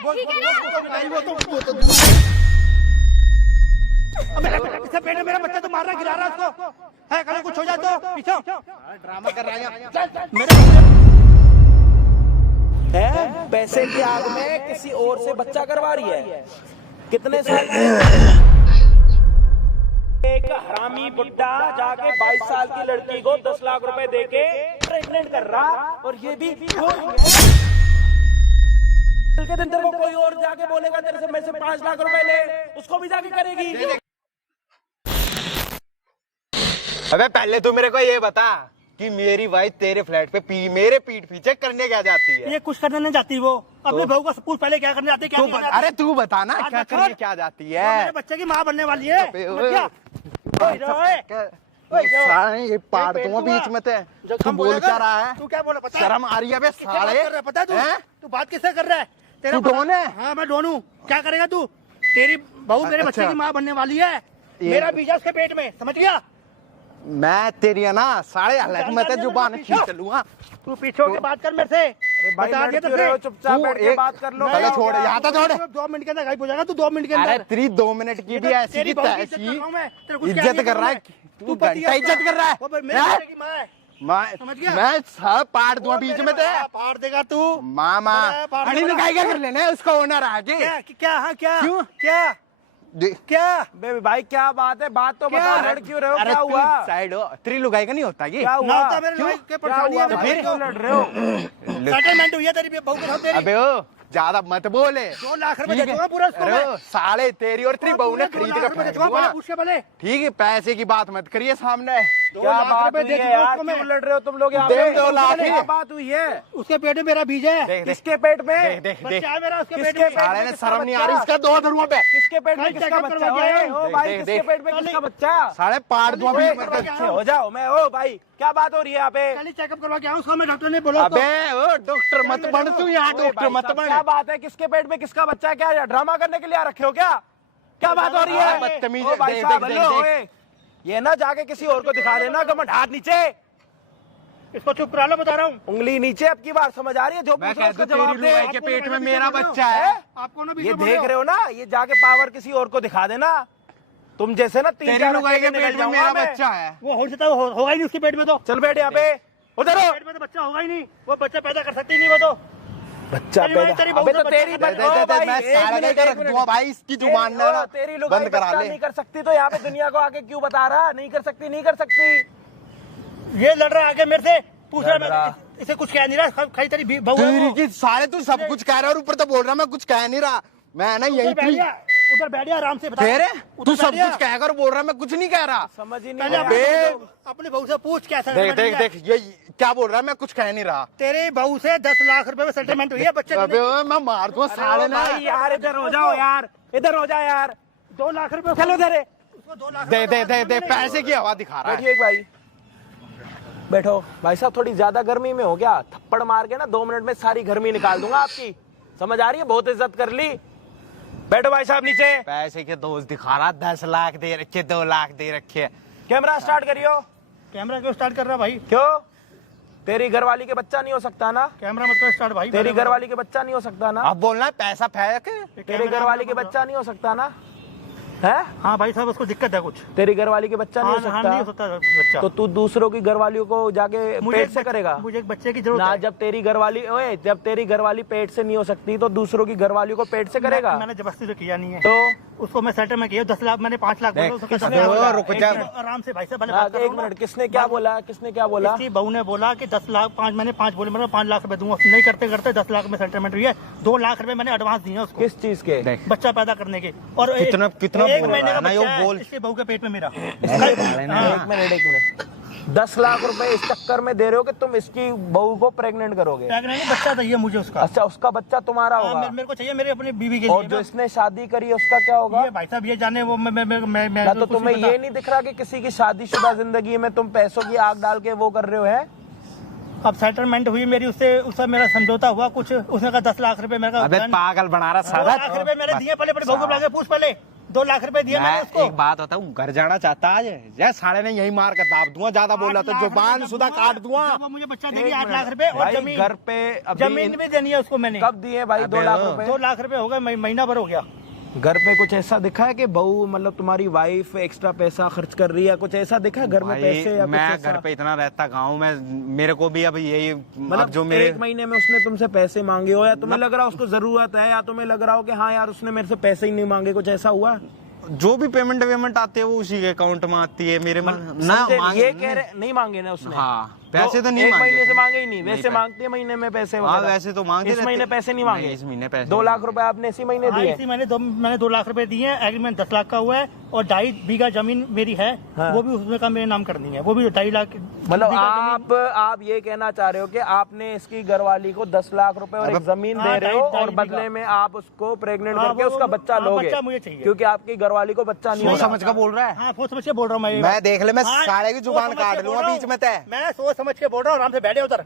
पीछे पेट में मेरा बच्चा तो मार रहा गिरा रहा उसको है। कल कुछ हो जाए तो पीछे ड्रामा कर रहा है है। पैसे की आग में किसी और से बच्चा करवा रही है। कितने साल एक हरामी बुड्ढा जाके 22 साल की लड़की को 10 लाख रुपए देके प्रेग्नेंट कर रहा, और ये भी कल के दिन तेरे को कोई और जाके बोलेगा तेरे से मेरे से 5 लाख रुपए ले, उसको भी जाके करेगी। अबे पहले तू मेरे को ये बता कि मेरी वाइफ तेरे फ्लैट पे मेरे पीठ पीछे करने क्या जाती है? ये कुछ करने नहीं जाती, वो अपने बहू को पूछ पहले क्या करने जाती है, क्या नहीं करने अरे तू बता ना क्या करने क्या जाती है? मेरे बच्चे की माँ बनने वाली है। ये पाड़ दूंगा बीच में तू बोल क्या रहा है? तू क्या बोला पता है? शर्म आ रही है बे साले। पता है तू बात किससे कर रहा है? तू डॉन है? हाँ मैं डॉन हूँ। क्या करेगा तू? तेरी बहू मेरे बच्चे की माँ बनने वाली है। मेरा बीजा उसके पेट में, समझ गया? मैं तेरी है ना साढ़े हलक में जुबान खींच लूंगा। तू पीछे होकर बात कर मेरे से। बता दिया तो चुपचाप बैठ के बात कर लो। पहले छोड़, यहाँ तो छोड़। 2 मिनट के अंदर गायब हो जाएगा तू। 2 मिनट के अंदर। अरे तेरी 2 मिनट की भी ऐसी की तैसी इज्जत कर रहा है। तू घंटा इज्जत कर रहा है। मैं सब पाड़ दूंगा बीच में पाड़ देगा तू। मामा अड़ी निकाय क्या कर लेना है उसका ओनर आगे। क्या हाँ क्या क्यों? क्या क्या बेबी भाई क्या बात है? बात तो बता, लड़ क्यों रहे हो? क्या हुआ? साइड हो, तेरी लुगाई का नहीं होता ये? क्या हुआ? फिर लड़ रहे हो? सेटलमेंट हुई है तेरी बहू के साथ तेरी। अबे ओ ज्यादा मत बोले। 2 लाख रुपए दूंगा पूरा उसको मैं। साले तेरी और तेरी बहू ने खरीद के फेंक दूंगा। ठीक है पैसे की बात मत करिए सामने। क्या बात हुई है यार? क्यों लड़ रहे हो तुम लोग यहाँ पे? 2 लाख क्या बात हुई है? उसके पेट में मेरा बीज है। किसके पेट में? बच्चा है मेरा उसके पेट किसके में। साले ने शर्म नहीं आ रही इसका 2 धरुआ पे। किसके पेट में किसका बच्चा है? ओ भाई किसके पेट में किसका बच्चा? साले पाड़ दूंगा बीच में। हो जाओ मैं। ओ भाई क्या बात हो रही है यहाँ पे? कल चेकअप करवा के आऊँ उसको मैं, डॉक्टर ने बोला। अबे ओ डॉक्टर मत बन तू यहाँ, डॉक्टर मत बन। क्या बात है? किसके पेट में किसका बच्चा है? क्या ड्रामा करने के लिए आ रखे हो क्या? क्या बात हो रही है? बदतमीज। ओ भाई साहब हेलो, ये ना जाके किसी और को दिखा देना। घमंड हाथ नीचे। इसको चुप करा लो, बता रहा हूँ। उंगली नीचे। अब की बात समझ आ रही है? जो पूछ रहा हूं उसका जवाब दे। के पेट में मेरा बच्चा है। आपको ना ये देख रहे हो ना, ये जाके पावर किसी और को दिखा देना। तुम जैसे ना 3-4 लुगाई के पेट में मेरा बच्चा है। वो हो सकता होगा ही नहीं उसके पेट में। तो चल बैठ यहाँ पे। उधर हो। पेट में तो बच्चा होगा ही नहीं। वो बच्चा पैदा कर सकती नहीं वो तो। बच्चा पैदा। अबे तो तेरी रख दूंगा भाई इसकी जुबान ना तेरी बंद करा ले। नहीं कर सकती तो यहाँ पे दुनिया को आके क्यों बता रहा? नहीं कर सकती, नहीं कर सकती। ये लड़ रहा आगे मेरे से, पूछ रहा मैं इसे कुछ कह नहीं रहा। खाली तेरी बहू सारे तू सब कुछ कह रहा है और ऊपर तो बोल रहा मैं कुछ कह नहीं रहा। मैं ना यही उधर बैठ गया आराम से। तू सब कुछ कहकर बोल रहा मैं कुछ नहीं कह रहा। समझ ही नहीं। अपनी बहू से पूछ कैसा। देख देख देख ये क्या बोल रहा है, मैं कुछ कह नहीं रहा। तेरी बहू से 10 लाख रुपए में सेटलमेंट हुई है बच्चे। मैं मार दूंगा साले ना यार। इधर हो जाओ यार, इधर हो जा यार। 2 लाख रुपए। चलो इधर। दे दे दे दे पैसे की हवा दिखा रहा है। बैठिए भाई, बैठो भाई साहब। थोड़ी ज्यादा गर्मी में हो गया? थप्पड़ मार के ना 2 मिनट में सारी गर्मी निकाल दूंगा आपकी। समझ आ रही है? बहुत इज्जत कर ली। बैठो भाई साहब नीचे। पैसे के दोस्त दिखा रहा। 10 लाख दे रखे, 2 लाख दे रखे। कैमरा स्टार्ट करियो। कैमरा क्यों स्टार्ट कर रहा भाई? क्यों? तेरी घरवाली के बच्चा नहीं हो सकता ना? कैमरा मत कर स्टार्ट भाई। तेरी घरवाली के बच्चा नहीं हो सकता ना? अब बोलना है पैसा फेंक। तेरी घरवाली के बच्चा नहीं हो सकता ना? है? हाँ भाई साहब उसको दिक्कत है कुछ। तेरी घरवाली के बच्चा नहीं हो सकता? नहीं हो सकता बच्चा। तो तू दूसरों की घरवालियों को जाके पेट से करेगा? मुझे एक बच्चे की जरूरत ना। है। जब तेरी घरवाली जब तेरी घरवाली पेट से नहीं हो सकती तो दूसरों की घरवालियों को पेट से करेगा? मैंने जबरदस्ती तो किया नहीं है। तो उसको मैं सेटल में किया 10 लाख। मैंने 5 लाख बोला। रुक जा आराम से भाई साहब। 1 मिनट। किसने क्या बोला? किसने क्या बोला? इसकी बहू ने बोला कि 10 लाख 5 मैंने 5 बोले, मतलब 5 लाख रुपए दूंगा। नहीं करते करते 10 लाख में सेटलमेंट हुई है। 2 लाख रुपए मैंने एडवांस दिए उसको। किस चीज के? बच्चा पैदा करने के। और कितना एक महीने का बच्चा है इसके बहू के पेट में मेरा। 1 मिनट। 10 लाख रुपए इस चक्कर में दे रहे हो कि तुम इसकी बहू को प्रेग्नेंट करोगे? बच्चा चाहिए मुझे उसका। अच्छा, उसका बच्चा तुम्हारा होगा? मेरे को चाहिए मेरे अपनी बीवी के और लिए। जो इसने शादी करी है उसका क्या होगा? ये भाई साहब ये जाने वो मैं तो तुम्हें ये नहीं दिख रहा कि किसी की शादीशुदा जिंदगी में तुम पैसों की आग डाल के वो कर रहे हो? है अब सेटलमेंट हुई मेरी उससे मेरा समझौता हुआ कुछ। उसने कहा 10 लाख रुपए मेरा। अबे पागल बना रहा। 2 लाख रुपए मैंने दिए। पहले बहू को बुला के पूछ पहले। 2 लाख रुपए दिए मैंने मैं उसको। एक बात बताऊं, घर जाना चाहता आज ये साले ने यही मार कर दाब दूंगा, ज्यादा बोल रहा था जुबान सुधा काट दूंगा। जब वो मुझे बच्चा देगी 8 लाख रुपए और भाई जमीन, घर पे अभी जमीन भी देनी है उसको मैंने। कब दिए भाई 2 लाख रुपए? 2 लाख रुपए हो गए, महीना भर हो गया। घर पे कुछ ऐसा दिखा है कि बहू मतलब तुम्हारी वाइफ एक्स्ट्रा पैसा खर्च कर रही है, कुछ ऐसा दिखा है घर में पैसे या कुछ मैं ऐसा? घर पे इतना रहता गाँव में, मेरे को भी अब यही मतलब जो मेरे 1 महीने में उसने तुमसे पैसे मांगे हो, या तुम्हें लग रहा हो उसको जरूरत है, या तुम्हें लग रहा हो कि हाँ यार उसने मेरे से पैसे ही नहीं मांगे, कुछ ऐसा हुआ? जो भी पेमेंट वेमेंट आती है वो उसी के अकाउंट में आती है मेरे में ना। समझे? मांगे ये कह रहे नहीं मांगे ना उसने। हाँ, पैसे तो नहीं 1 मांगे। महीने से मांगे ही नहीं, नहीं, वैसे मांगते हैं महीने में पैसे हाँ वगैरह। वैसे तो मांगते इस रहते। महीने पैसे नहीं मांगे? नहीं, इस महीने पैसे 2 लाख रुपए आपने इसी महीने हाँ, दिए? इसी महीने मैंने 2 लाख रुपए दिए हैं। एग्रीमेंट 10 लाख का हुआ है और 2.5 बीघा जमीन मेरी है। हाँ। वो भी उसमें का मेरे नाम कर दी है, वो भी 2.5 लाख। मतलब बीघा जमीन- आप ये कहना चाह रहे हो कि आपने इसकी घरवाली को 10 लाख रुपए और एक जमीन हाँ, दे रहे हो, 2.5 और बदले में आप उसको प्रेग्नेंट हाँ, करके वो- उसका बच्चा हाँ, लोगे, बच्चा मुझे चाहिए। क्योंकि आपकी घरवाली को बच्चा नहीं सोच होगा। समझ का बोल रहा है। हाँ, सोच समझ के बोल रहा हूँ मैं देख ले, मैं हाँ, साले की जुबान सोच समझ काट के लूंगा बोल रहा बीच में तय। हूँ। मैं सोच समझ के बोल रहा हूँ, आराम से बैठे उधर।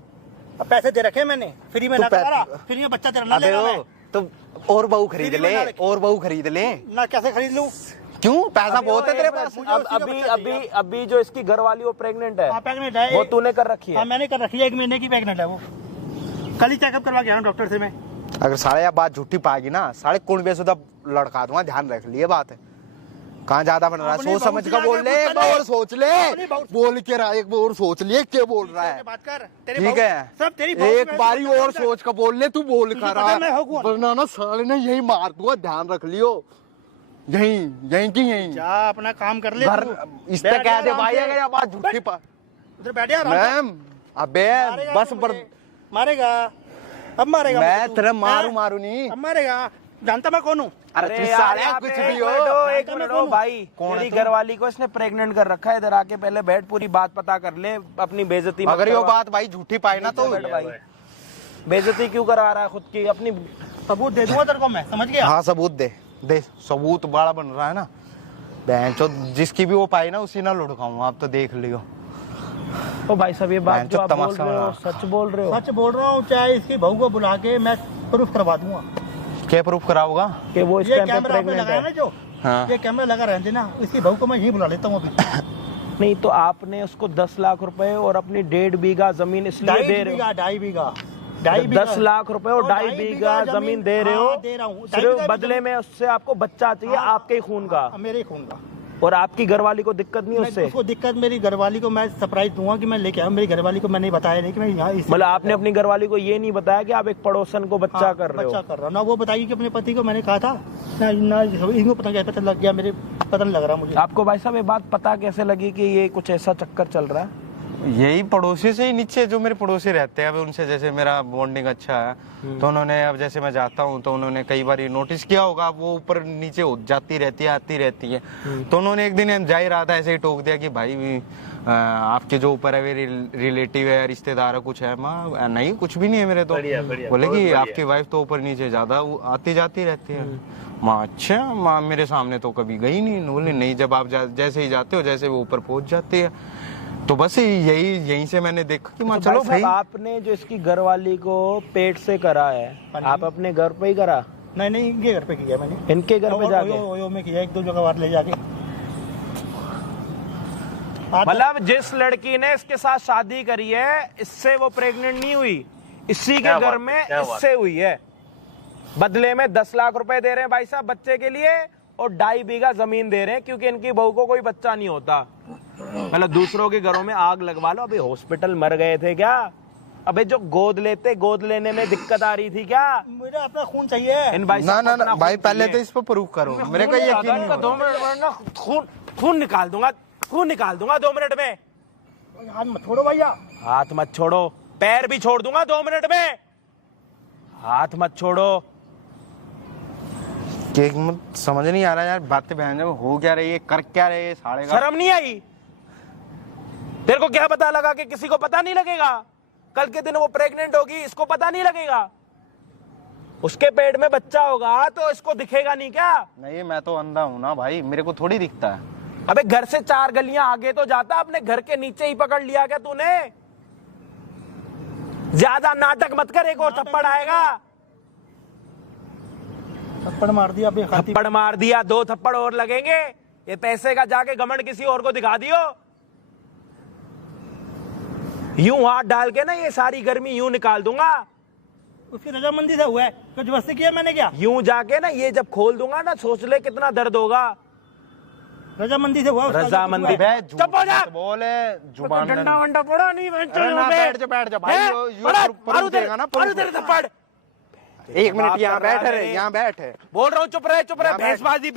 अब पैसे दे रखे मैंने, फ्री में तू ना पै- करा, फ्री में बच्चा तेरा ना अबे लेगा ओ, मैं। तो और बहू खरीद फ्री ले, में ना ले। और बहू खरीद ले। ना कैसे खरीद लूँ? क्यों, पैसा अभी बहुत है वो तेरे एक पास। मिनट, अब- अभी अभी अभी जो इसकी घरवाली वो प्रेग्नेंट है, हाँ, प्रेग्नेंट है। वो तूने कर रखी हाँ, है? मैंने कर रखी है, 1 महीने की प्रेग्नेंट है वो। कल ही चेकअप करवा के आया हूँ डॉक्टर से मैं। अगर साले या बात झूठी पाएगी ना, साले कुंड सुधा लड़का दूंगा, ध्यान रख लिए बात है। कहाँ ज्यादा बन रहा है, अपनी सोच बहू समझ से का आगे बोल ले, कुछ एक करे। और सोच ले, अपनी बहू- बोल के रहा, एक और सोच लिए क्या बोल रहा है। बात कर, तेरी ठीक बहू- है, सब तेरी बहू एक की बारी वजह से और सब सोच का बोल ले, तू बोल तुझे कर पता रहा है मैं हूँ कौन? वरना ना साले ने यही मार दूंगा, ध्यान रख लियो। यहीं यहीं की यहीं जा अपना काम कर ले घर तू। इससे बैठ कह दे आराम भाई से। अगर ये बात झूठी पा उधर बैठ जा आराम से। मैम। अबे मारेगा बस तू पर मुझे। मारेगा, अब मारेगा मैं मुझे तू। तेरा मारू हाँ? मारू नहीं। अब मारेगा, जानता मैं कौन हूँ? अरे तू यार, साले यहाँ कुछ पे भी हो। एक मिनट हो भाई, कौन है तेरी तू? घरवाली को इसने प्रेग्नेंट कर रखा है, इधर आके पहले बैठ, पूरी बात पता कर ले, अपनी बेइज्जती मत अगर ये करवा। बात भाई झूठी पाई ना तो बैठ भाई, बेइज्जती क्यों करा रहा है खुद की अपनी? सबूत दे दूंगा तेरे को मैं, समझ गया? हाँ सबूत दे दे, सबूत बड़ा बन रहा है ना बहन चो, जिसकी भी वो पाई ना उसी ना लुढ़काऊंगा, आप तो देख लियो। ओ भाई साहब, ये बात बहन जो चो आप बोल तमाशा रहे हो बना। सच बोल रहे हो सच बोल रहा हूँ, चाहे इसकी बहू को बुला के मैं प्रूफ करवा दूंगा। क्या प्रूफ कराओगा? कि वो इस ये टाइम पे कैमरा आपने प्रेग्नेंट लगाया ना है? जो, हाँ। ये कैमरा लगा रहने देना, इसकी बहू को मैं यहीं बुला लेता हूँ अभी। नहीं तो आपने उसको 10 लाख रुपए और अपनी 1.5 बीघा जमीन इसलिए दे रहे हो? 2.5 बीघा 10 लाख रुपए और 2.5 बीघा जमीन दे रहे हो, हाँ, दे रहा हूँ। सिर्फ बदले में उससे आपको बच्चा चाहिए, हाँ। आपके ही खून का, मेरे खून का। और आपकी घरवाली को दिक्कत नहीं मैं उससे? उसको दिक्कत, मेरी घरवाली को मैं सरप्राइज दूंगा कि मैं लेके आया हूँ। मेरी घरवाली को मैंने बताया नहीं कि मैं यहाँ इस मतलब आपने अपनी घरवाली को ये नहीं बताया कि आप एक पड़ोसन को बच्चा कर रहे बच्चा हो? कर रहा हूँ ना, वो बताइए कि अपने पति को मैंने कहा था ना, ना इनको पता लग गया, मेरे पता नहीं लग रहा मुझे। आपको भाई साहब ये बात पता कैसे लगी कि ये कुछ ऐसा चक्कर चल रहा है? यही पड़ोसी से ही, नीचे जो मेरे पड़ोसी रहते हैं, अब उनसे जैसे मेरा बॉन्डिंग अच्छा है तो उन्होंने, अब जैसे मैं जाता हूँ तो उन्होंने कई बार नोटिस किया होगा, वो ऊपर नीचे हो जाती रहती है, आती रहती है। तो उन्होंने एक दिन जा ही रहा था ऐसे ही टोक दिया कि भाई आपके जो ऊपर है वे रिलेटिव है, रिश्तेदार है, कुछ है? माँ नहीं, कुछ भी नहीं है मेरे तो। बोले कि आपकी वाइफ तो ऊपर नीचे ज्यादा आती जाती रहती है। माँ अच्छा, माँ मेरे सामने तो कभी गई नहीं। बोले नहीं, जब आप जैसे ही जाते हो जैसे वो ऊपर पहुंच जाती है। तो बस यहीं से मैंने देखा कि माँ तो चलो भाई भाई। साहब, आपने जो इसकी घरवाली को पेट से करा है, आप अपने घर पे ही करा? नहीं नहीं, ये घर पे किया मैंने, इनके घर पे जाके? ओयो में किया, 1-2 जगह बाहर ले जाके। मतलब जिस लड़की ने इसके साथ शादी करी है, इससे वो प्रेग्नेंट नहीं हुई, इसी के घर में इससे हुई है। बदले में 10 लाख रुपए दे रहे हैं भाई साहब बच्चे के लिए, और 2.5 बीघा जमीन दे रहे हैं, क्योंकि इनकी बहू को कोई बच्चा नहीं होता। मतलब दूसरों के घरों में आग लगवा लो। अभी हॉस्पिटल मर गए थे क्या? अबे जो गोद लेते, गोद लेने में दिक्कत आ रही थी क्या? मुझे अपना खून चाहिए। इन भाई ना साहब ना को ना अपना भाई, खून पहले चाहिए। तो इस पर प्रूफ करो, मेरे को यकीन नहीं हो 2 रहा। मिनट ना, खून निकाल दूंगा, खून निकाल दूंगा 2 मिनट में। हाथ मत छोड़ो भैया। हाथ मत छोड़ो, पैर भी छोड़ दूंगा 2 मिनट में। हाथ मत छोड़ो। समझ नहीं आ रहा यार, बातें बहन जब हो क्या रही है, कर क्या रहे है साले का। शर्म नहीं आई? तेरे को क्या पता लगा कि किसी को पता नहीं लगेगा? कल के दिन वो प्रेग्नेंट होगी, इसको पता नहीं लगेगा? उसके पेट में बच्चा होगा तो इसको दिखेगा नहीं क्या? नहीं, मैं तो अंधा हूँ ना भाई, मेरे को थोड़ी दिखता है। अबे घर से 4 गलियां आगे तो जाता, अपने घर के नीचे ही पकड़ लिया क्या तूने? ज्यादा नाटक मत कर, एक और थप्पड़ आएगा। थप्पड़ मार दिया अभी खाती। थप्पड़ मार दिया, 2 थप्पड़ और लगेंगे। ये पैसे का जाके घमंड किसी और को दिखा दियो। यूं हाथ डाल के ना ये सारी गर्मी यूं निकाल दूंगा। उसकी रजामंदी से हुआ है, कुछ जबरदस्ती किया मैंने क्या? यूं जाके ना ये जब खोल दूंगा ना, सोच ले कितना दर्द होगा। रजामंदी से हुआ। रजामंदी। चुप हो जा। बोले जुबान डंडा वंडा पड़ा नहीं। बैठ जा भाई, मारू तेरे थप्पड़। 1 मिनट यहाँ बैठ रे, यहाँ बैठ। बोल रहा हूँ चुप रहे, चुप रहे। भैंसबाजी।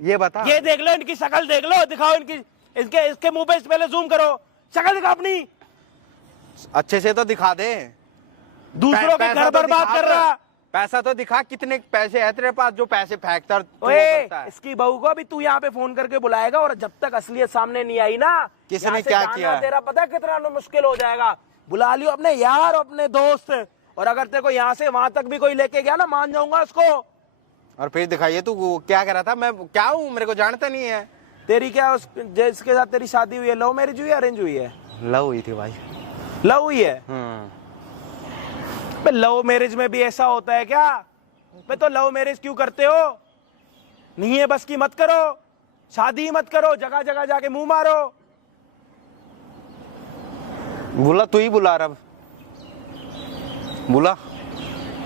ये बता, ये देख लो, इनकी शक्ल देख लो, दिखाओ इनकी, इसके मुंह पे पहले जूम करो, शक्ल दिखा अपनी। अच्छे से तो दिखा दे। दूसरों के घर बर्बाद कर रहा। पैसा तो दिखा, कितने पैसे है तेरे पास जो पैसे फेंकता है। इसकी बहू को भी तू यहाँ पे फोन करके बुलाएगा, और जब तक असलियत सामने नहीं आई ना, किसने क्या किया तेरा पता है कितना मुश्किल हो जाएगा। बुला लियो अपने यार, अपने दोस्त, और अगर तेरे को यहाँ से वहां तक भी कोई लेके गया ना, मान जाऊंगा उसको। और फिर दिखाइए तू क्या कर रहा था। मैं क्या हूँ, मेरे को जानता नहीं है। तेरी क्या जिसके साथ तेरी शादी हुई है, लव मैरिज हुई है, अरेंज हुई है? लव हुई थी भाई। लव हुई है? लव मैरिज में भी ऐसा होता है क्या? मैं तो लव मैरिज क्यों करते हो? नहीं है बस की मत करो, शादी मत करो, जगह जगह जाके मुंह मारो। बोला तू ही बुला रहा, बोला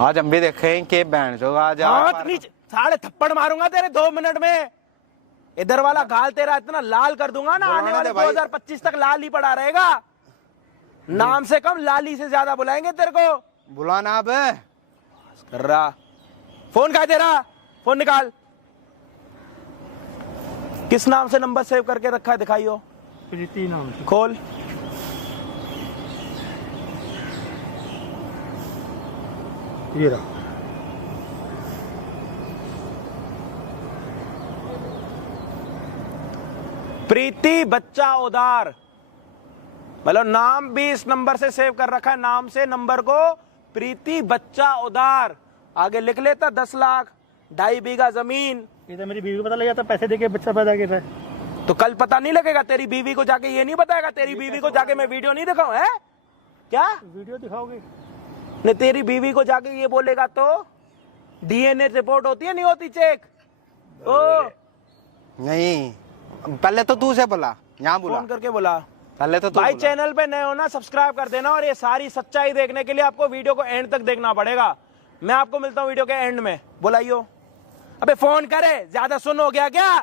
आज हम भी देखें कि बैंड जो आज साढ़े थप्पड़ मारूंगा तेरे 2 मिनट में। इधर वाला गाल तेरा इतना लाल कर दूंगा ना, आने वाले 2025 तक लाल ही पड़ा रहेगा। नाम से कम लाली से ज्यादा बुलाएंगे तेरे को। बुलाना अब कर रहा। फोन कहा तेरा? फोन निकाल। किस नाम से नंबर सेव करके रखा है, दिखाइयो। प्रीति नाम से। खोल। ये रहा। प्रीति बच्चा उदार, मतलब नाम भी इस नंबर से सेव कर रखा है, नाम से नंबर को प्रीति बच्चा उदार। आगे लिख लेता 10 लाख, 2.5 बीघा जमीन। ये तो मेरी बीवी को पता लग जाता पैसे देके बच्चा पैदा कर रहा है। तो कल पता नहीं लगेगा? तेरी बीवी को जाके ये नहीं बताएगा? तेरी बीवी को जाके मैं वीडियो नहीं दिखाऊं? है क्या वीडियो दिखाओगे? नहीं, तेरी बीवी को जाके ये बोलेगा तो डीएनए रिपोर्ट होती है, नहीं होती चेक? ओ नहीं, पहले तो तू से बोला, यहाँ बोला, फोन करके बोला। पहले तो भाई चैनल पे नए हो ना, सब्सक्राइब कर देना, और ये सारी सच्चाई देखने के लिए आपको वीडियो को एंड तक देखना पड़ेगा। मैं आपको मिलता हूँ वीडियो के एंड में। बुलाइयो। अबे फोन करे, ज्यादा सुन हो गया क्या?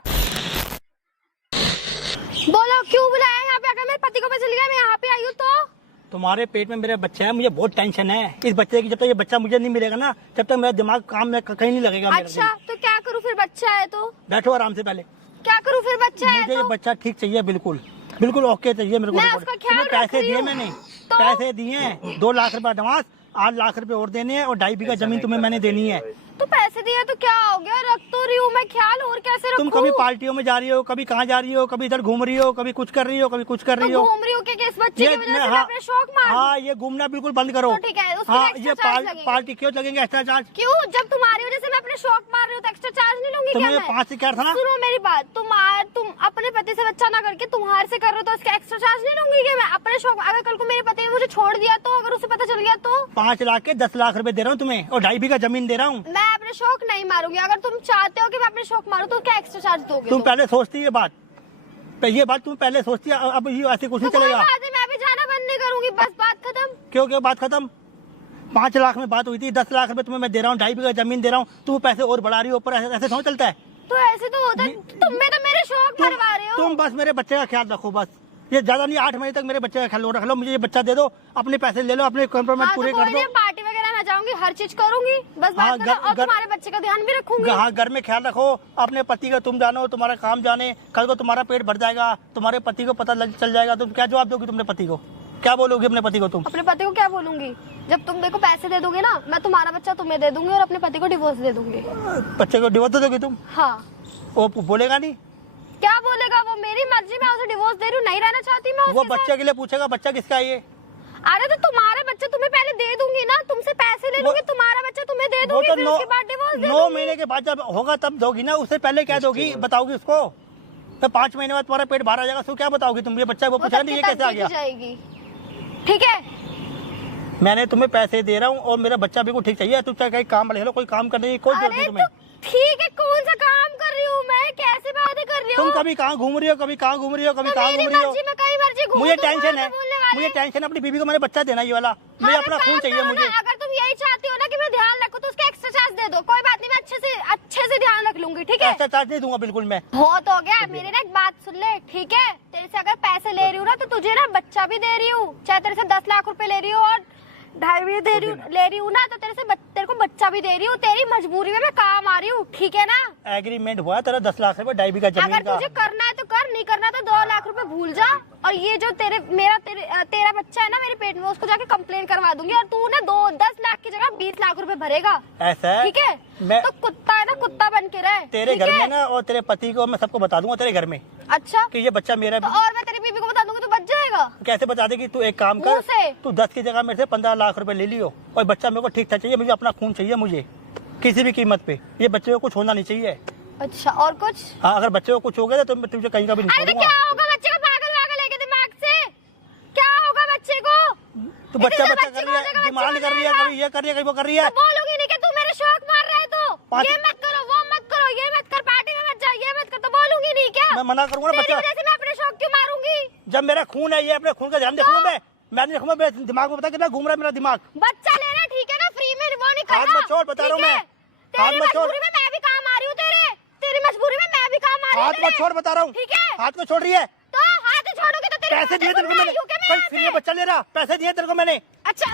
बोलो क्यों बुलाया यहाँ पे? अगर मेरे पति को पता चल गया मैं यहाँ पे आई हूँ तो? तुम्हारे पेट में मेरा बच्चा है, मुझे बहुत टेंशन है इस बच्चे की। जब तक ये बच्चा मुझे नहीं मिलेगा ना, जब तक मेरा दिमाग काम में कहीं नहीं लगेगा। अच्छा तो क्या करूँ फिर? बच्चा है तो बैठो आराम से। पहले क्या करूँ फिर? बच्चा है मुझे तो? ये बच्चा ठीक चाहिए, बिल्कुल बिल्कुल ओके चाहिए मेरे को। मैं उसका ख्याल रख पैसे रही दिए हूँ। मैंने, तो? पैसे दिए 2 लाख रुपए एडवांस, 8 लाख रुपए और देने हैं, और 2.5 बीघा जमीन तुम्हें मैंने देनी है। तो पैसे दिए तो क्या हो गया? रख तो रही हूँ मैं ख्याल, और कैसे रखूं? तुम कभी पार्टियों में जा रही हो, कभी कहाँ जा रही हो, कभी इधर घूम रही हो, कभी कुछ कर रही हो, कभी कुछ कर रही हो। घूम रही हूँ कि इस बच्चे की वजह से मैं अपने शौक मार दूं? हाँ, ये घूमना बिल्कुल बंद करो। तो ठीक है, उसके हाँ, एक्स्ट्रा ये चार्ज लगेंगे। पार्टी क्यों लगेंगे एक्स्ट्रा चार्ज? क्यों? जब तुम्हारी वजह से मैं अपने शौक मार रही हूँ तो एक्स्ट्रा चार्ज नहीं लूंगी क्या तुम्हें मैं? 5 से क्या था? सुनो मेरी बात, तुम अपने पति से बच्चा ना करके तुम्हारे से कर रहे हो तो इसका एक्स्ट्रा चार्ज नहीं लूंगी क्या मैं? अपने शौक, अगर कल को मेरे पति ने मुझे छोड़ दिया तो, अगर उसे पता चल गया तो? 5 लाख के 10 लाख रुपए दे रहा हूँ तुम्हें, और 2.5 बीघा जमीन दे रहा हूँ। मैं अपने शौक नहीं मारूंगी। अगर तुम चाहते हो कि मैं अपने शौक मारूं तो क्या एक्स्ट्रा चार्ज दोगे? तुम पहले सोचती ये बात तुम पहले सोचती, अब ये ऐसे कुछ नहीं चलेगा। मैं भी जाना बंद नहीं करूंगी, बस बात खत्म। क्यों बात खत्म? 5 लाख में बात हुई थी, 10 लाख रुपए तुम्हें मैं दे रहा हूँ, 2.5 बीघा जमीन दे रहा हूँ, तुम पैसे और बढ़ा रही हो ऊपर। ऐसे थोड़ा चलता है? तो ऐसे तो होता है, तुम तो मेरे शौक मरवा रहे हो। तुम बस मेरे बच्चे का ख्याल रखो, बस ये ज्यादा नहीं, 8 महीने तक मेरे बच्चे का ख्याल रख लो। मुझे ये बच्चा दे दो, अपने पैसे ले लो, अपने कॉम्प्रोमाइज पूरे कर दो। पार्टी वगैरह में जाऊंगी, हर चीज करूंगी, बस बात खत्म। और तुम्हारे बच्चे का ध्यान भी रखूंगी। हाँ, घर में ख्याल रखो अपने पति का। तुम जानो, तुम्हारा काम जाने, कल को तुम्हारा पेट भर जाएगा, तुम्हारे पति को पता चल जाएगा, तुम क्या जवाब दोगी? तुमने पति को क्या बोलोगी? अपने पति को तुम अपने पति को क्या बोलूंगी? जब तुम मेरे को पैसे दे दोगे ना, मैं तुम्हारा बच्चा तुम्हें दे दूंगी और अपने पति को डिवोर्स दे दूंगी। बच्चे को डिवोर्स दोगी तुम? हाँ। वो बोलेगा नहीं? क्या बोलेगा? वो मेरी मर्जी, मैं उसे डिवोर्स दे रही हूँ, नहीं रहना चाहती मैं। वो बच्चे के लिए पूछेगा बच्चा किसका है ये? अरे तो तुम्हारा बच्चा तुम्हें पहले दे दूंगी ना, तुमसे पैसे ले लूंगी, तुम्हारा बच्चा तुम्हें दे दूंगी, फिर उसके बाद डिवोर्स दे दूंगी। 9 महीने के बाद जब होगा तब दोगी ना, उससे पहले क्या दोगी? बताओगी उसको? तो 5 महीने बाद तुम्हारा पेट बाहर आ जाएगा, उसको क्या बताओगी तुम? ये बच्चा वो पूछा नहीं, ये कैसे आ गया? जाएगी, ठीक है? मैंने तुम्हें पैसे दे रहा हूँ और मेरा बच्चा बिल्कुल ठीक चाहिए। तुम चाहे कहीं काम ले लो, कोई काम करने की कोई जरूरत नहीं अरे तुम्हें। तो ठीक है, कौन सा काम कर रही हूँ मैं, कैसे बातें कर रही तुम हूँ? कभी कहाँ घूम रही हो, कभी कहाँ घूम रही हो, कभी तो कहाँ मेरी घूम रही हो। मर्जी, मैं कहीं मर्जी घूमूं, मुझे तुम टेंशन है, कहाँ बोलने वाले? मुझे टेंशन है अपनी बीवी को मैंने बच्चा देना ये वाला। मुझे हाँ, अपना तो खून काम चाहिए करो मुझे। ना। अगर तुम यही चाहती हो ना कि मैं ध्यान रखूं तो उसका एक्स्ट्रा चार्ज दे दो, कोई बात नहीं, मैं अच्छे से ध्यान रख लूंगी, ठीक है? एक्स्ट्रा चार्ज नहीं दूंगा बिल्कुल मैं। बहुत हो गया, मेरी ना एक बात सुन ले, ठीक है? तेरे से अगर पैसे ले रही हूँ ना तो तुझे ना बच्चा भी दे रही हूँ, चाहे तेरे से 10 लाख रुपए ले रही हूँ और 2.5 भी ले रही हूँ ना, तो तेरे को बच्चा भी दे रही हूँ। तेरी मजबूरी में मैं काम आ रही हूँ, ठीक है ना? एग्रीमेंट हुआ है तेरा 10 लाख रुपए 2.5 बीघा जमीन अगर का। तुझे करना है तो कर, नहीं करना तो 2 लाख रुपए भूल जा। और ये जो तेरा बच्चा है ना मेरे पेट में, उसको जाके कंप्लेन करवा दूंगी और तू ना 10 लाख की जगह 20 लाख रुपए भरेगा, ऐसा है? ठीक है? मैं तो कुत्ता है ना, कुत्ता बन के रहे तेरे ठीक घर है? में ना, और तेरे पति को मैं सबको बता दूंगा तेरे घर में अच्छा, कि ये बच्चा मेरा तो और मैं तेरी बीवी को बता दूंगी तो बच जाएगा। कैसे बता देगी? तू एक काम मुंह कर, से। तू 10 की जगह मेरे से 15 लाख रुपए ले लियो और बच्चा मेरे को ठीक ठाक चाहिए। मुझे अपना खून चाहिए, मुझे किसी भी कीमत पे। ये बच्चे को कुछ होना नहीं चाहिए। अच्छा, और कुछ? हाँ, अगर बच्चे को कुछ हो गया तो मैं तुझे कहीं का भी नहीं अरे तो छोड़ूंगा। क्या होगा बच्चे को? पागल है क्या दिमाग से? क्या होगा बच्चे को? तू बच्चा इतने बच्चा बच्चे कर को रही हो है, जाएगा, डिमांड बच्चे कर रही है, कभी ये कर रही है, कभी वो कर रही है। तो बोलूंगी नहीं कि तू मेरे शौक मार रहा है, तो ये मत करो, वो मत करो, ये मत कर, पार्टी में मत जा, ये मत कर, तो बोलूंगी नहीं क्या? मैं मना करूंगा ना तेरी बच्चा। वजह से मैं अपने शौक क्यों मारूंगी? जब मेरा खून है, ये अपने खून का ध्यान देखूंगा मैं नहीं रखूंगा। मेरे दिमाग में पता कितना घूम रहा है मेरा दिमाग। बच्चा लेना ठीक है ना, फ्री में वो नहीं करना। हाथ मत छोड़, बता रहा हूं मैं। हाथ तेरी मत छोड़। मजबूरी में मैं भी काम आ रही हूँ तेरी मजबूरी में मैं भी काम आ रही हूँ हाथ मत छोड़, बता रहा हूँ। ठीक है? हाथ को छोड़ रही है। तो हाथ छोड़ोगे तो तेरे पैसे दिए तेरे को मैंने, कोई फ्री में बच्चा ले रहा, पैसे दिए तेरे को मैंने। अच्छा,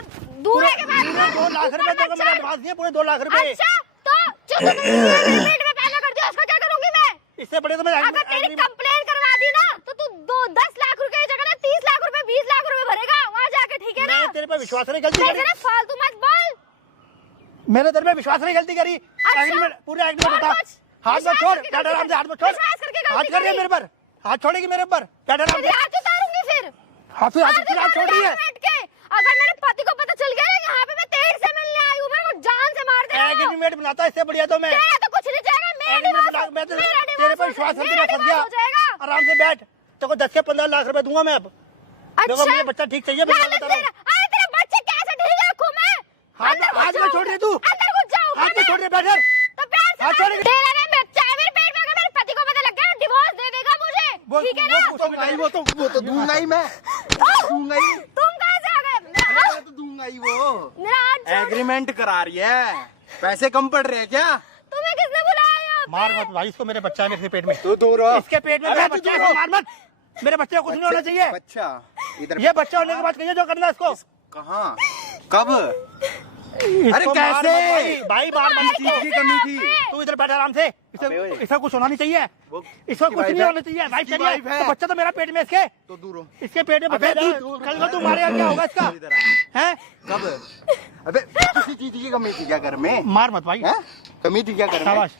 दूर है के बाद 2 लाख रुपए तेरे को मैंने एडवांस दिए, पूरे 2 लाख रुपए। अच्छा, तो जो तुमने पेट में पैदा कर दिया उसका क्या करूंगी मैं? इससे बड़े तो मैं अगर तेरी कंप्लेन करवा दी ना तो तू 10 लाख रुपए की जगह ना 30 लाख रुपए 20 लाख रुपए भरेगा वहाँ जाके, ठीक है ना? मैंने तेरे पे विश्वास नहीं गलती करी। ना फालतू मत बोल। मैंने तेरे पे विश्वास नहीं गलती करी। एग्रीमेंट, पूरा एग्रीमेंट बता। हाथ मत छोड़, क्या डर आराम से, हाथ मत छोड़। विश्वास करके गलती हाथ कर रही है करी। मेरे पर, हाथ छोड़ेगी मेरे ऊपर, क्या डर आराम तेरे से। हाथ उतारूंगी फिर। हाथ छोड़ रही है। बैठ के अगर मेरे पति को पता चल गया ना यहाँ पे मैं तेरे से मिलने आई हूँ, मेरे को जान से मार देना। एग्रीमेंट बनाता इससे बढ़िया तो मैं। तेरा तो कुछ नहीं जाएगा, मेरा एग्रीमेंट बना, divorce- मैं मेरा तेरे divorce पे हो- विश्वास करके मेरा मैं फंस divorce हो गया। जाएगा। आराम से बैठ, तेरे को 10 के 15 लाख रुपए दूंगा मैं अब। देखो अच्छा, मुझे बच्चा ठीक चाहिए, मैं लालच बता रहा हूँ। दे रहा- अरे तेरे बच्चे कैसे ठीक रखूं मैं? अंदर घुस हाथ में जाऊं छोड़ मैं। रही तू। अंदर घुस जाऊं हाथ में मैं। छोड़ रही, बैठ यार। तो प्यार से हाथ बात छोड़ेगी। तेरा ना बच्चा है मेरे पेट में, अगर मेरे पति को पता लग गया डिवोर्स दे देगा मुझे, ठीक है ना? वो तो दूंगा ही मैं, दूंगा ही। तुम कहाँ से आ गए? मैं तो दूंगा ही वो। मेरा हाथ छोड़। एग्रीमेंट करा रही है, पैसे कम पड़ रहे हैं क्या? तुम्हें किसने बुलाया यहाँ पे? मार मत भाई इसको, मेरे बच्चा है मेरे पेट में। तू दूर हो। इसके पेट में मेरा बच्चा है, इसको मार मत। मेरे बच्चे को कुछ नहीं होना चाहिए। बच्चा इधर ये बच्चा होने के बाद कहिए जो करना है इसको। कहाँ, कब? अरे कैसे? भाई बार बार चीज की कमी थी। तू इधर बैठ आराम से। इसका कुछ होना नहीं चाहिए, वो इसको कुछ वाइफ नहीं है। होना चाहिए। भाई इसकी चलिए, वाइफ है। तो बच्चा तो मेरा पेट में, इसके तो दूर हो। इसके पेट में बच्चा अबे है। तू- कल को तू मारेगा, क्या होगा इसका? इधर आ। हैं? कब? अबे किसी चीज की कमी थी क्या घर में? मार मत भाई, हैं? कमी थी क्या घर में? शाबाश।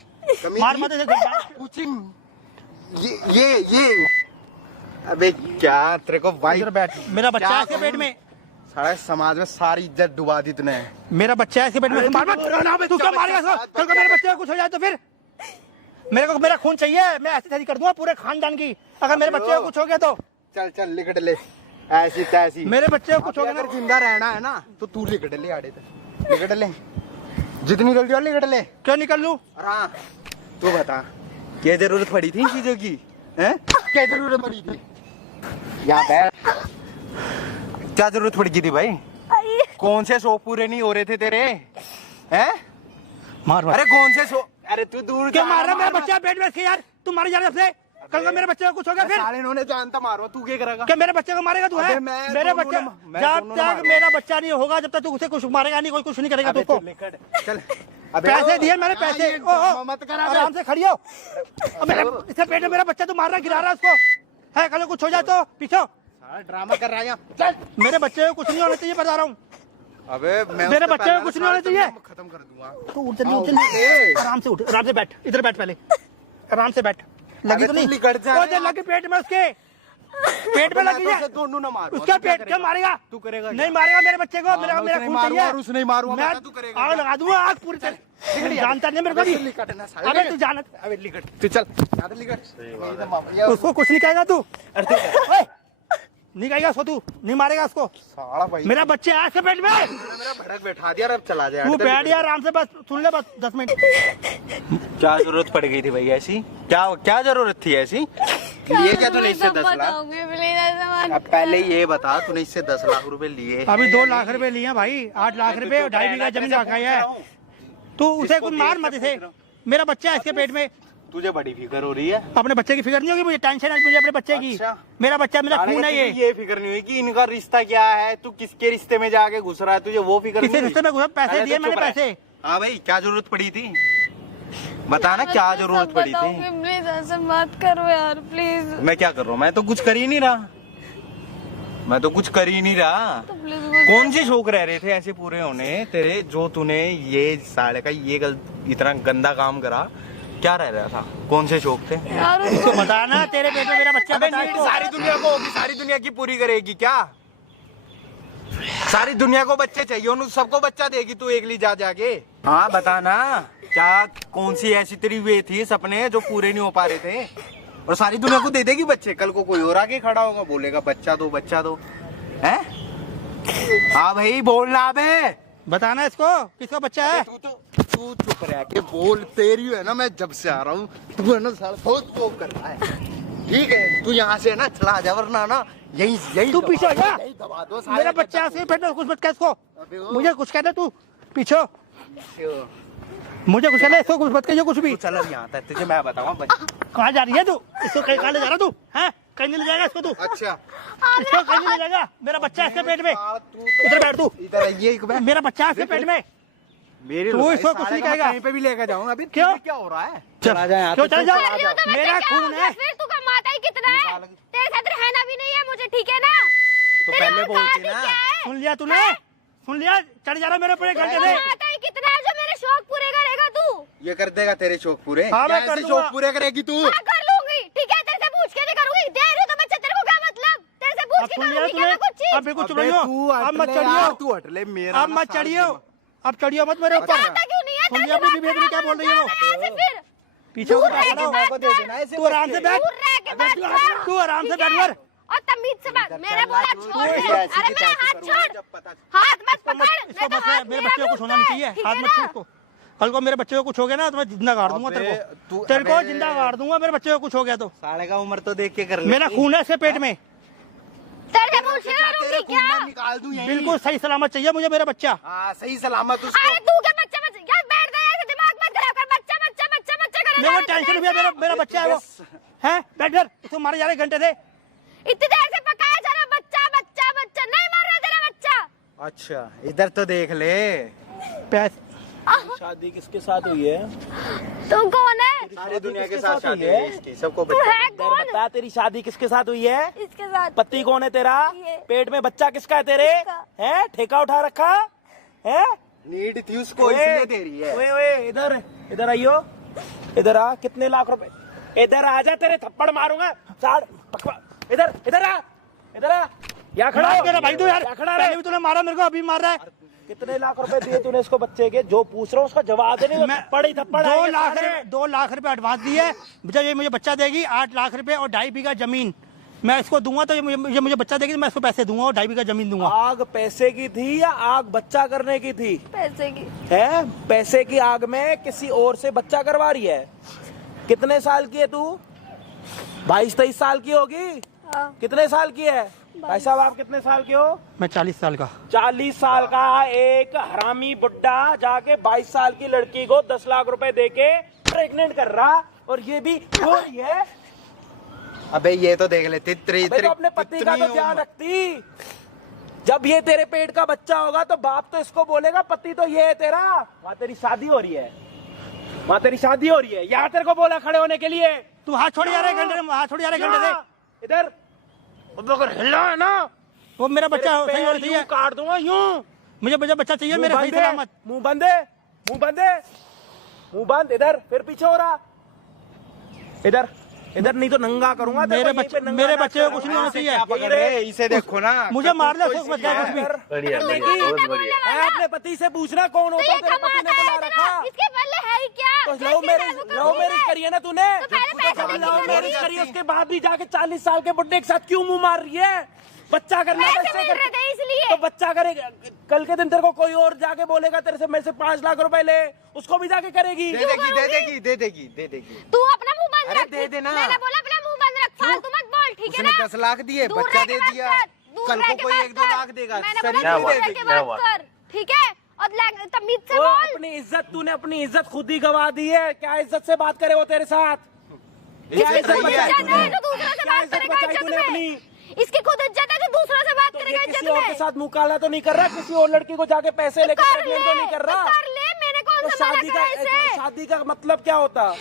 कमी मार थी? मत इसे। कुछ ये अबे क्या तेरे को भाई, इधर बैठ, मेरा बच्चा है इसके पेट में। सारे समाज में सारी इज्जत डुबा दी तूने। मेरा बच्चा है इसके पेट में। मार मत। तू क्या मारेगा इसको? कल को मेरे बच्चे को कुछ हो जाए तो फिर मेरे को मेरा खून चाहिए, मैं ऐसी शादी कर दूंगा पूरे खानदान की। अगर मेरे बच्चे को कुछ हो गया तो चल चल लिखट ले, ऐसी तैसी। मेरे बच्चे को कुछ हो गया अगर तो जिंदा रहना है ना तो तू लिखट ले, आड़े तक लिखट ले, जितनी जल्दी और लिखट ले। क्यों निकल लूं? और हाँ तू बता, क्या जरूरत पड़ी थी इन चीजों की? हैं? क्या जरूरत पड़ी थी? यहाँ पे क्या जरूरत पड़ी थी भाई? कौन से शौक पूरे नहीं हो रहे थे तेरे? हैं? मार अरे कौन से शौक? अरे तू दूर क्यों जा, मार रहा है? मेरा मार। बच्चा पेट में इसके यार, तू मारी जा रहा है सबसे। कल को मेरे बच्चे को कुछ हो गया फिर साले इन्होंने जानता मारो, तू क्या करेगा? क्या मेरे बच्चे को मारेगा तू? है अबे मैं मेरे दोनों बच्चे, ने- मैं जब दोनों ने तक मारा। मेरा बच्चा नहीं होगा जब तक तू उसे कुछ मारेगा नहीं, कोई कुछ नहीं करेगा अबे तुझको। तू लिखट, चल। अबे पैसे ओ, दिए मैंने, हाँ, पैसे। ये ओ, ओ, मत करा बे। आराम से खड़ी हो। अब मेरे इसके पेट में मेरा बच्चा तू मार रहा, गिरा रहा उसको है। कल को कुछ हो जाए तो पीछे। साला ड्रामा कर रहा है यहाँ। चल। मेरे बच्चे को कुछ नहीं होना चाहिए, बता रहा हूँ। अबे मैं मेरे उससे बच्चे को पहले कुछ तो नहीं होना साले चाहिए। तुमने खत्म कर दूंगा। तू उठ जल्दी, उठ जल्दी। आराम से उठ, आराम से बैठ, इधर बैठ पहले, आराम से बैठ। लगी अबे तो तू नहीं? लिकट जा ओ, रहा है। लगी पेट में उसके, पेट में लगी है। दोनों ना मारो। उसका पेट क्यों मारेगा? तू करेगा नहीं मारेगा मेरे बच्चे को। मेरा मैं मेरा उसे खून नहीं मारूंगा चाहिए। और उसे नहीं मारूंगा, मैं बता तू करेगा आग क्या? लगा दूंगा, आग पूरी तरह। जानता नहीं मेरे को भी। लिकट ना साले। अबे तू जानत, अबे लिकट, तू चल। ज्यादा लिकट। उसको कुछ नहीं कहेगा तू। ओए, निकालेगा इसको, तू नहीं मारेगा इसको। साला भाई मेरा बच्चे आज के पेट में, मेरा भड़क बैठा दिया, अब चला जाए। तू बैठ यार आराम से, बस सुन ले, बस 10 मिनट। क्या जरूरत पड़ गई थी भैया ऐसी? क्या जरूरत थी ऐसी? ये क्या तूने इससे 10 लाख? अब पहले ये बता, तूने इससे 10 लाख रुपए लिए? अभी 2 लाख रुपए लिए हैं भाई, 8 लाख रुपए और 2.5 बीघा जमीन रखा है। तू उसे कुछ मार मत इसे, मेरा बच्चा है इसके पेट में। तुझे बड़ी फिक्र हो रही है? अपने बच्चे की फिक्र नहीं होगी मुझे, टेंशन है मुझे अपने बच्चे की। अच्छा। मेरा बच्चा, मेरा खून है ये फिक्र नहीं हुई कि इनका रिश्ता क्या है, तू किसके रिश्ते में जाके घुस रहा है, तुझे वो फिक्र किसी नहीं रिश्ते में घुसा? पैसे दिए मैंने, पैसे। हाँ भाई, क्या जरूरत पड़ी थी? बता ना, क्या जरूरत पड़ी थी? प्लीज ऐसे मत करो यार, प्लीज। मैं क्या कर रहा हूँ? मैं तो कुछ कर ही नहीं रहा, मैं तो कुछ कर ही नहीं रहा। तो प्लीज कौन से शौक रह रहे थे ऐसे पूरे होने तेरे, जो तूने ये साले का ये इतना गंदा काम करा? क्या रह रहा था? कौन से शौक थे? यार इसको बता ना, तेरे पेट में मेरा बच्चा, बता इसको। सारी दुनिया को होगी, सारी दुनिया की पूरी करेगी क्या? सारी दुनिया को बच्चे चाहिए, उन सबको बच्चा देगी तू एकली जा जाके? हाँ बता ना, क्या कौन सी ऐसी तेरी वे थी सपने जो पूरे नहीं हो पा रहे थे, और सारी दुनिया को दे देगी बच्चे? कल को कोई और आगे खड़ा होगा, बोलेगा बच्चा दो बच्चा दो, हैं? हाँ भाई बोलना बे, बताना इसको किसका बच्चा है। तू चुप रह के बोल, तेरी है ना, मैं जब से आ रहा हूँ तू है ना साला बहुत कोप कर रहा है, ठीक है? तू यहाँ से ना चला जा, वरना ना यही तू पीछे हो जा, यही दबा दो साले मेरा बच्चा है, पेट में कुछ मत कह इसको, मुझे कुछ कहना, तू पीछे हो। मुझे कुछ कहना, इसको कुछ मत कहियो कुछ भी। तू चल अब यहाँ तक, तुझे मैं बताऊँ। कहाँ जा रही है तू? इसको कहीं कहाँ ले जा रहा तू? हैं, कहीं नहीं ले जाएगा इसको तू? अच्छा इसको कहीं नहीं ले जाएगा, मेरा बच्चा है इसके पेट में। इधर बैठ तू, इधर ये मेरा बच्चा है इसके पेट में। मेरी तू इसको कुछ नहीं कहेगा। कहीं पे भी लेकर जाऊँ अभी? क्यों? क्या हो रहा है? चला जाए, क्यों चल जाओ? मेरा खून है। फिर तू कमाता ही कितना है? तेरे साथ रहना भी नहीं है मुझे, ठीक है ना? तो पहले बोलती ना। सुन लिया तूने? सुन लिया? चढ़ जा रहा मेरे पूरे घंटे से। कमाता ही कितना है जो मेरे शौक पूरे करेगा तू? ये कर देगा तेरे शौक पूरे? हाँ, मैं क्या कर ऐसे दूंगा। शौक पूरे करेगी तू? हाँ, कर लूंगी, ठीक है? तेरे से पूछ के नहीं करूंगी, दे रही हूँ तो बच्चा, तेरे को क्या मतलब? तेरे से पूछ अब के सुन लिया करूंगी क्या तूने? मैं कुछ चीज? अब बिल्कुल चुप रही हो, अब मत चढ़ियो, तू हट ले मेरा। अब मत चढ़ियो, अब चढ़ियो मत मेरे ऊपर। चाहता क्यों नहीं है? सुन लिया अपनी बीवी अपनी क्या बोल रही है वो? यहाँ से फिर पीछे होकर बैठ दूर रहा रह हूँ। के बात कर। तू आराम से बैठ, दूर रह के बात कर। तू आराम से ठीक है? बैठ कर। और तमीज से बात, मेरा बोला छोड़ दे। ऐसी अरे की मेरा तैसी हाथ करूंगा छोड़, जब पता- हाथ मत इसको पकड़, मत, इसको नहीं तो मत, हाथ मेरे मेरा बच्चे को कुछ होना नहीं टूटता है, चाहिए, ठीक हाथ है मत छू ना? इसको। कल को मेरे बच्चे को कुछ हो गया ना तो मैं जिंदा गाड़ दूंगा तेरे को, तेरे को जिंदा गाड़ दूंगा, मेरे बच्चे को कुछ हो गया तो। साले का उम्र तो देख के कर ले। मेरा खून है इसके पेट में, तेरे से पूछ रही तेरे हूँ खून क्या? में निकाल दूं यहीं। बिल्कुल सही सलामत चाहिए मुझे मेरा बच्चा। हाँ सही सलामत उसको। अरे तू क्या बच्चा यार, बैठ जा, ऐसे दिमाग मत खराब कर। बच्चा बच्चा बच्चा बच्चा मेरे को टेंशन भी है, मेरा बच्चा है वो, है बैठ कर, इसको मारे जा रहे घंटे से। इतनी देर से पकाया जा रहा, बच्चा बच्चा बच्चा, नहीं मर रहा तेरा बच्चा। अच्छा इधर तो देख ले। पैसे शादी किसके साथ हुई है? तू कौन है? सारी दुनिया के किसके साथ साथ शादी हुई है? है इसकी, सबको तू बच्चा। है इधर कौन? बता, तेरी शादी किसके साथ हुई है? इसके साथ पति कौन है तेरा? ये। पेट में बच्चा किसका है तेरे? इसका। है ठेका उठा रखा है? नीड थी उसको इसलिए दे रही है। ओए ओए इधर इधर आइयो, इधर आ। कितने लाख रुपए? इधर आ जा, तेरे थप्पड़ मारूंगा। इधर इधर आ, इधर आ, यहाँ खड़ा हो। मेरा भाई तो यार, यहाँ खड़ा पहले रहे। भी तूने मारा मेरे को, अभी मार रहा है। कितने लाख रुपए दिए तूने इसको बच्चे के? जो पूछ रहा हूँ उसका जवाब दे। नहीं मैं थप्पड़ ही थप्पड़ 2 लाख रुपए एडवांस दिए, जब ये मुझे बच्चा देगी 8 लाख रुपए और 2.5 बीघा जमीन मैं इसको दूंगा, तो ये मुझे बच्चा देगी तो मैं इसको पैसे दूंगा और 2.5 बीघा जमीन दूंगा। आग पैसे की थी या आग बच्चा करने की थी? पैसे की। है पैसे की आग में किसी और से बच्चा करवा रही है। कितने साल की है तू? 22-23 साल की होगी। हाँ। कितने साल की है भाई साहब? आप कितने साल के हो? मैं 40 साल का। 40 साल का एक हरामी बुड्ढा जाके 22 साल की लड़की को 10 लाख रुपए देके प्रेग्नेंट कर रहा, और ये भी हो रही है। अबे ये तो देख ले, भाई तो अपने पति का तो ध्यान रखती। जब ये तेरे पेट का बच्चा होगा तो बाप तो इसको बोलेगा पति तो ये है तेरा। वहाँ तेरी शादी हो रही है, वहाँ तेरी शादी हो रही है, यहाँ तेरे को बोला खड़े होने के लिए। तू हाथ छोड़ जा रहे घंटे से, हाथ छोड़ जा रहे घंटे से। इधर अगर हिलना है ना, वो मेरा बच्चा तेरे सही पैर होना यूं चाहिए, काट दूंगा यूं। मुझे बच्चा चाहिए मेरे सही सलामत। मुंह बंदे, मुंह बंदे, मुंह बंद। इधर फिर पीछे हो रहा, इधर इधर नहीं तो नंगा करूंगा मेरे बच्चे को कुछ नहीं होना चाहिए। इसे देखो ना, मुझे मारना सोच मत क्या कुछ भी। बढ़िया बढ़िया बहुत बढ़िया। मैं अपने पति से पूछना कौन होता है, तेरे पति ने बुला रखा। इसके पहले है ही क्या? तो लव मैरिज करी है ना तूने? तो पहले पैसे जब देके लव करी मैरिज है। करी उसके बाद भी जाके 40 साल के बुड्ढे के साथ क्यों मुंह मार रही है? बच्चा करना पैसे कैसे मिल रहे थे इसलिए। तो बच्चा करेगा, कल के दिन तेरे को कोई और जाके बोलेगा तेरे से मेरे से 5 लाख रुपए ले, उसको भी जाके करेगी। दे देगी दे देगी दे देगी दे देगी। तू अपना मुंह बंद अरे रख। दे देना। मैंने बोला अपना मुंह बंद रख, फालतू मत बोल, ठीक है उसने ना? 10 लाख दिए, दूर बच्चा रह के दे बात दिया, कर, दूर कल रह को के कोई बात 1-2 कर। लाख देगा, मैंने शरीर बोला भी दूर दे रह के देगी। बात कर, ठीक है? और तमीज से वो बोल। अपनी इज्जत, तूने अपनी इज्जत खुद ही गवा दी है। क्या इज्जत से बात करे वो तेरे साथ? इसकी इज्जत खुद रही है। इज्जत है तो दूसरों से क्या बात इज्जत करेगा बचाई इज्जत तूने में। अपनी? इसकी खुद इज्जत है तो दूसरों से बात तो करेगा ये इज्जत किसी और के में। साथ मुकाला तो नहीं कर रहा, किसी और लड़की को जाके पैसे लेके कर प्रेग्नेंट तो नहीं कर रहा। कर ले, मैंने कौन तो सा मना शादी करा का इसे? शादी का मतलब क्या होता?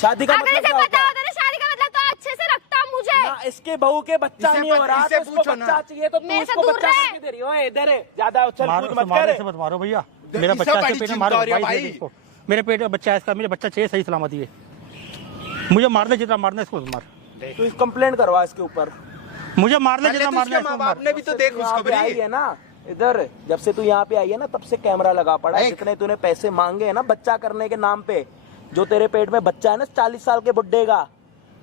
शादी का अगर मतलब इसे क्या पता होता? होता ना शादी का मतलब तो अच्छे से रखता मुझे। ना इसके बहू के बच्चा इसे नहीं हो रहा, इसे तो उसको पूछो ना। बच्चा चाहिए तो तू मेरे से उसको दूर बच्चा रहे। करके दे रही हो। ओए, इधर है, ज्यादा उछल मारो कूद मत मारो कर। से मत मारो भैया, मेरा इससे बच्चा बड़ी से पेट में चिंता मारो हो रही है भाई भाई। इसको। मेरे पेट में बच्चा है इसका, मेरा बच्चा चाहिए सही सलामती है। मुझे मारने जितना मारना इसको मार, तू कंप्लेंट करवा इसके ऊपर। मुझे मारने पहले जितना तो मारना इसके इसको माँ मार। बाप ने भी तो देख यहाँ पे आई खुशखबरी। है ना, इधर जब से तू यहाँ पे आई है ना तब से कैमरा लगा पड़ा है। एक- जितने तूने पैसे मांगे है ना बच्चा करने के नाम पे, जो तेरे पेट में बच्चा है ना 40 साल के बुड्ढे का,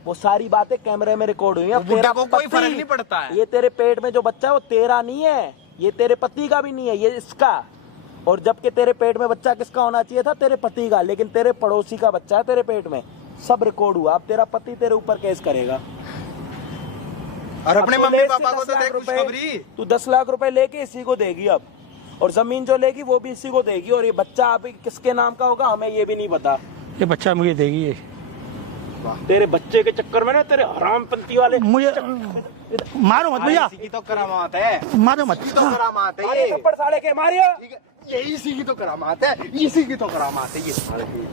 वो सारी बातें कैमरे में रिकॉर्ड हुई है। बुड्ढे तेरा को कोई पति- फर्क नहीं पड़ता है। ये तेरे पेट में जो बच्चा है वो तेरा नहीं है, ये तेरे पति का भी नहीं है, ये इसका। और जबकि तेरे पेट में बच्चा किसका होना चाहिए था? तेरे पति का, लेकिन तेरे पड़ोसी का बच्चा है तेरे पेट में। सब रिकॉर्ड हुआ। अब तेरा पति तेरे ऊपर केस करेगा। और अपने अब तो मम्मी ले से पापा को 10 तो लाख देख रुपए- खुशखबरी। तू 10 लाख रुपए लेके इसी को देगी अब, और जमीन जो लेगी वो भी इसी को देगी। और ये बच्चा अभी किसके नाम का होगा हमें ये भी नहीं पता। ये बच्चा मुझे देगी ये। तेरे बच्चे के चक्कर में ना तेरे हरामपंथी वाले मुझे मारो मत भैया, इसी की तो करामात है, मारो मत। इसी तो करामात है मारियो ये। थप्पड़ साले के मारियो। ठीक है, यही इसी की तो करामात है, इसी की तो करामात है ये साले की।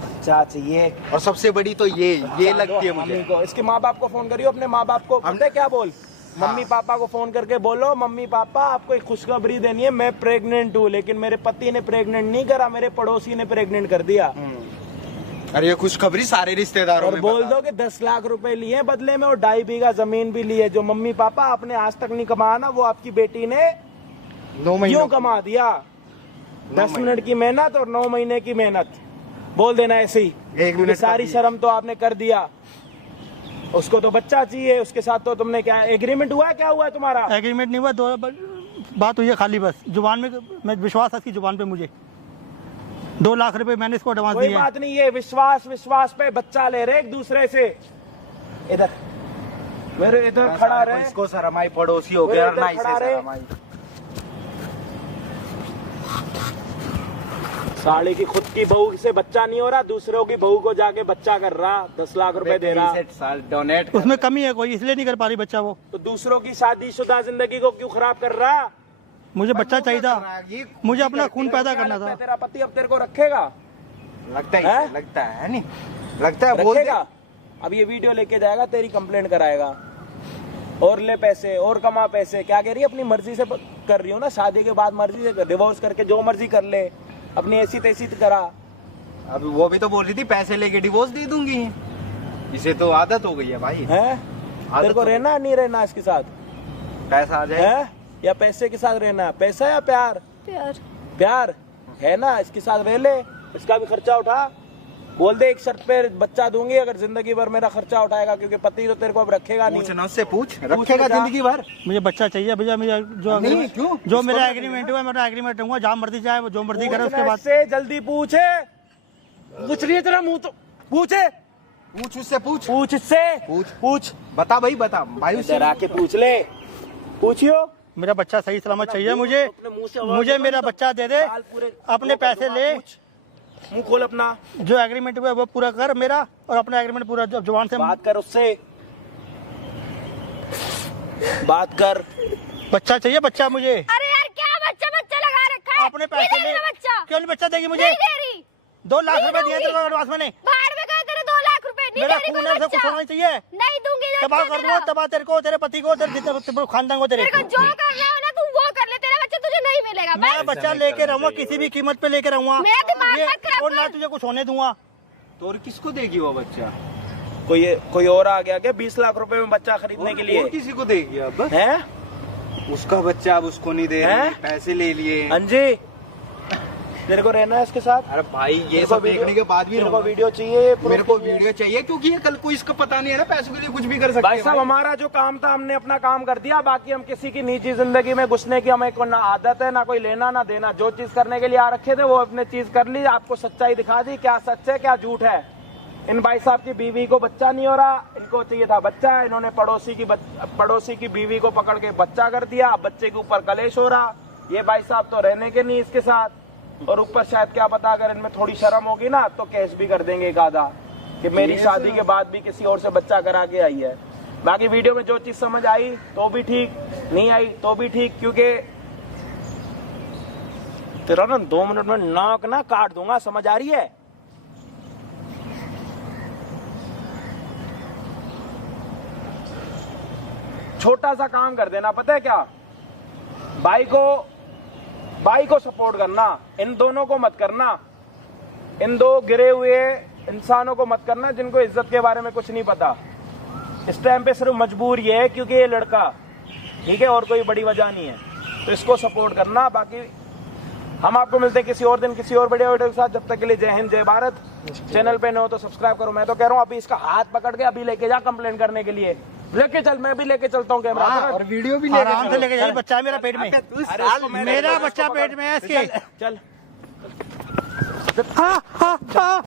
बच्चा चाहिए और सबसे बड़ी तो ये लगती है मम्मी मुझे। को। इसके माँ बाप को फोन करियो, अपने माँ बाप को। पता है क्या बोल? मम्मी पापा को फोन करके बोलो, मम्मी पापा आपको एक खुशखबरी देनी है, मैं प्रेग्नेंट हूँ, लेकिन मेरे पति ने प्रेग्नेंट नहीं करा, मेरे पड़ोसी ने प्रेग्नेंट कर दिया। अरे ये खुशखबरी सारे रिश्तेदारों और में बोल बता दो कि 10 लाख रुपए लिए बदले में, और 2.5 बीघा जमीन भी ली है। जो मम्मी पापा आपने आज तक नहीं कमाया ना, वो आपकी बेटी ने 9 महीनों क्यों कमा दिया। 10 मिनट की मेहनत और 9 महीने की मेहनत। बोल देना ऐसे ही। 1 मिनट ये सारी का शर्म तो आपने कर दिया। उसको तो बच्चा चाहिए, उसके साथ तो तुमने क्या एग्रीमेंट हुआ है? क्या हुआ है तुम्हारा? एग्रीमेंट नहीं हुआ, दो बात हुई है खाली बस जुबान में। मैं विश्वास है इसकी जुबान पे, मुझे 2 लाख रुपए मैंने इसको एडवांस कोई दिए। बात नहीं, ये विश्वास पे बच्चा ले रहे एक दूसरे से। इधर मेरे इधर खड़ा रहे, इसको शर्म आई, पड़ोसी हो गया, इधर ना इसे खड़ा रहे। शर्म आई। साले की खुद की बहू से बच्चा नहीं हो रहा, दूसरों की बहू को जाके बच्चा कर रहा, 10 लाख रुपए दे रहा। 63 साल डोनेट उसमें कमी है कोई, इसलिए नहीं कर पा रही बच्चा वो। तो दूसरों की शादीशुदा जिंदगी को क्यों खराब कर रहा? मुझे बच्चा चाहिए था, मुझे अपना खून पैदा करना था। तेरा पति अब तेरे को रखेगा? लगता है हैं? इसे, लगता है नहीं, लगता है बोल दे। रखेगा? अब ये वीडियो लेके जाएगा, तेरी कंप्लेंट कराएगा, और ले पैसे और कमा पैसे। क्या कह रही है? अपनी मर्जी से कर रही हो ना, शादी के बाद मर्जी से डिवोर्स करके जो मर्जी कर ले, अपनी ऐसी तैसी करा। अब वो भी तो बोल रही थी पैसे लेके डिवोर्स दे दूंगी। इसे तो आदत हो गई है भाई, है तेरे को रहना नहीं रहना इसके साथ? पैसा आ जाए। है या पैसे के साथ रहना? पैसा या प्यार? प्यार। प्यार है ना, इसके साथ रह ले, इसका भी खर्चा उठा। बोल दे एक शर्त पे बच्चा दूंगी अगर जिंदगी भर मेरा खर्चा उठाएगा, क्योंकि पति तो तेरे को अब रखेगा नहीं। पूछना उससे, पूछ पूछ रखेगा जा। जिंदगी भर। मुझे बच्चा चाहिए भैया, मुझे नहीं, क्यों? जो मेरा एग्रीमेंट हुआ, मेरा एग्रीमेंट हुआ, जहाँ मर्जी जाए वो जो मर्जी करे, उसके बाद से जल्दी पूछे। पूछ रही है तेरा मुंह तो पूछे, पूछ उससे, पूछ पूछ इससे, पूछ। पूछ बता भाई, बता भाई उससे। इधर आके पूछ ले, पूछियो। मेरा बच्चा सही सलामत चाहिए मुझे। अपने मुंह से आवाज मुझे दो, मेरा बच्चा दे दे, बाल पूरे अपने पैसे ले, पूछ। मुंह खोल अपना, जो एग्रीमेंट हुआ है वो पूरा कर मेरा, और अपना एग्रीमेंट पूरा जुबान से बात कर उससे, बात कर। बच्चा चाहिए, बच्चा मुझे। अरे यार क्या बच्चा बच्चा लगा रखा है? अपने पैसे नहीं दे ले, रहा बच्चा। क्यों नहीं बच्चा देगी मुझे? नहीं दे रही। 2 लाख नहीं रुपए दिए दूंगी। तेरे को एडवांस मैंने। बाहर में गए तेरे 2 लाख रुपए, नहीं मेरा दे रही खून कोई है, कुछ बच्चा। होना चाहिए। नहीं दूंगी बच्चा तबाह कर तेरा। दूंगा, तबाह तेरे को, तेरे पति को, तेरे जितने खानदान को, तेरे तेरे को जो करना है ना तू वो कर ले, तेरा बच्चा तुझे नहीं मिलेगा। मैं बच्चा लेके रहूंगा, किसी भी कीमत पे लेके रहूंगा, मेरा दिमाग मत खराब और ना कर। तुझे कुछ होने दूंगा। तो और किसको देगी वो बच्चा? कोई और आ गया क्या 20 लाख रुपए में बच्चा खरीदने के लिए? और किसी को देगी अब? हैं? उसका बच्चा अब उसको नहीं दे रही, हैं? पैसे ले लिए। अंजी तेरे को रहना है इसके साथ? अरे भाई ये मेरे को सब देखने के बाद भी मेरे को वीडियो चाहिए, मेरे को वीडियो चाहिए, क्योंकि ये कल को इसका पता नहीं है ना, पैसों के लिए कुछ भी कर सकते भाई हैं साहब हमारा जो काम था हमने अपना काम कर दिया, बाकी हम किसी की निजी जिंदगी में घुसने की हमें कोई ना आदत है, ना कोई लेना ना देना। जो चीज करने के लिए आ रखे थे वो अपने चीज कर ली, आपको सच्चाई दिखा दी, क्या सच है क्या झूठ है। इन भाई साहब की बीवी को बच्चा नहीं हो रहा, इनको चाहिए था बच्चा, इन्होंने पड़ोसी की बीवी को पकड़ के बच्चा कर दिया, बच्चे के ऊपर कलेश हो रहा। ये भाई साहब तो रहने के नहीं इसके साथ, और ऊपर शायद क्या पता अगर इनमें थोड़ी शर्म होगी ना तो केस भी कर देंगे एक आधा कि मेरी शादी के बाद भी किसी और से बच्चा करा के आई है। बाकी वीडियो में जो चीज समझ आई तो भी ठीक, नहीं आई तो भी ठीक, क्योंकि तेरा ना 2 मिनट में नाक ना काट दूंगा, समझ आ रही है? छोटा सा काम कर देना, पता है क्या, भाई को सपोर्ट करना, इन दोनों को मत करना, इन दो गिरे हुए इंसानों को मत करना जिनको इज्जत के बारे में कुछ नहीं पता। इस टाइम पे सिर्फ मजबूर ये है क्योंकि ये लड़का, ठीक है, और कोई बड़ी वजह नहीं है, तो इसको सपोर्ट करना। बाकी हम आपको मिलते हैं किसी और दिन किसी और वीडियो के साथ। जब तक के लिए जय हिंद जय भारत। चैनल पे न हो तो सब्सक्राइब करो। मैं तो कह रहा हूँ अभी इसका हाथ पकड़ के अभी लेके जा कंप्लेन करने के लिए, लेके चल, मैं भी लेके चलता हूँ कैमरा और वीडियो भी आराम से लेके जाइए, बच्चा है मेरा पेट में, अरे इसको मैंने- मेरा बच्चा पेट में है इसके। चल हाँ हाँ हाँ